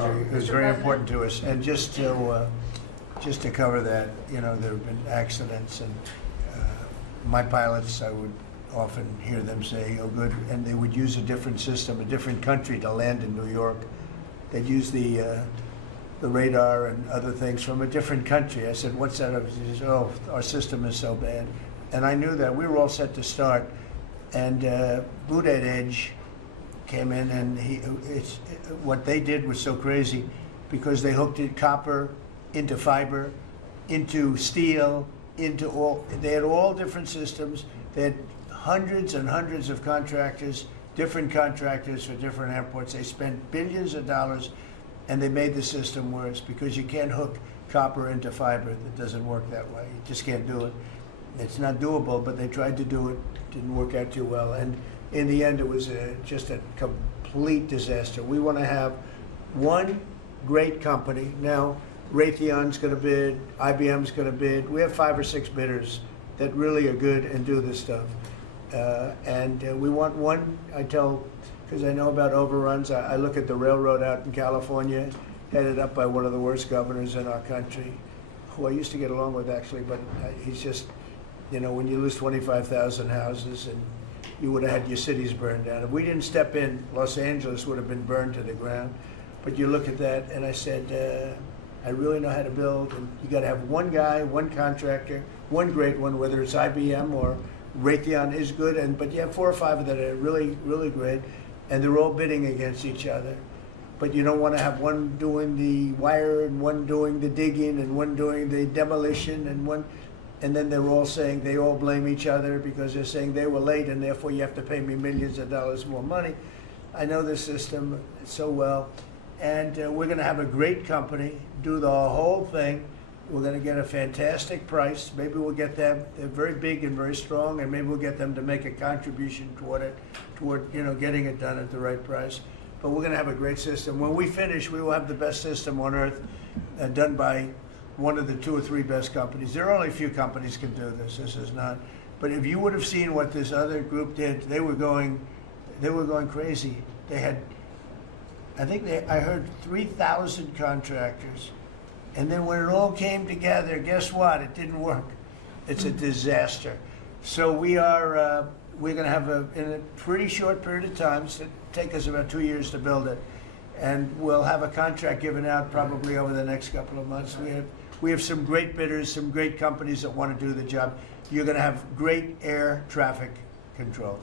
It was very important to us. And just to cover that, you know, there have been accidents, and my pilots, I would often hear them say, "Oh, good," and they would use a different system, a different country to land in New York. They'd use the radar and other things from a different country. I said, "What's that?" He says, "Oh, our system is so bad." And I knew that. We were all set to start. And Buttigieg came in, and what they did was so crazy, because they hooked it copper into fiber, into steel, they had all different systems. They had hundreds and hundreds of contractors, different contractors for different airports. They spent billions of dollars, and they made the system worse, because you can't hook copper into fiber. It doesn't work that way. You just can't do it. It's not doable, but they tried to do it. Didn't work out too well. And in the end, it was just a complete disaster. We want to have one great company. Now, Raytheon's going to bid, IBM's going to bid. We have 5 or 6 bidders that really are good and do this stuff. And we want one, I tell, because I know about overruns. I look at the railroad out in California, headed up by one of the worst governors in our country, who I used to get along with, actually, but he's just, you know, when you lose 25,000 houses, and you would have had your cities burned down. If we didn't step in, Los Angeles would have been burned to the ground. But you look at that, and I said, I really know how to build, and you got to have one guy, one contractor, one great one, whether it's IBM or Raytheon is good, but you have 4 or 5 that are really, really great, and they're all bidding against each other. But you don't want to have one doing the wire, and one doing the digging, and one doing the demolition, and then they're all saying, they all blame each other because they're saying they were late, and therefore you have to pay me millions of dollars more money. I know the system so well. And we're going to have a great company, do the whole thing. We're going to get a fantastic price. Maybe we'll get them, they're very big and very strong, and maybe we'll get them to make a contribution toward you know, getting it done at the right price. But we're going to have a great system. When we finish, we will have the best system on earth, done by one of the 2 or 3 best companies. There are only a few companies can do this. This is not. But if you would have seen what this other group did, they were going crazy. They had, I heard 3,000 contractors, and then when it all came together, guess what? It didn't work. It's a disaster. So we're going to have in a pretty short period of time. It'll take us about 2 years to build it, and we'll have a contract given out probably over the next couple of months. We have some great bidders, some great companies that want to do the job. You're going to have great air traffic control.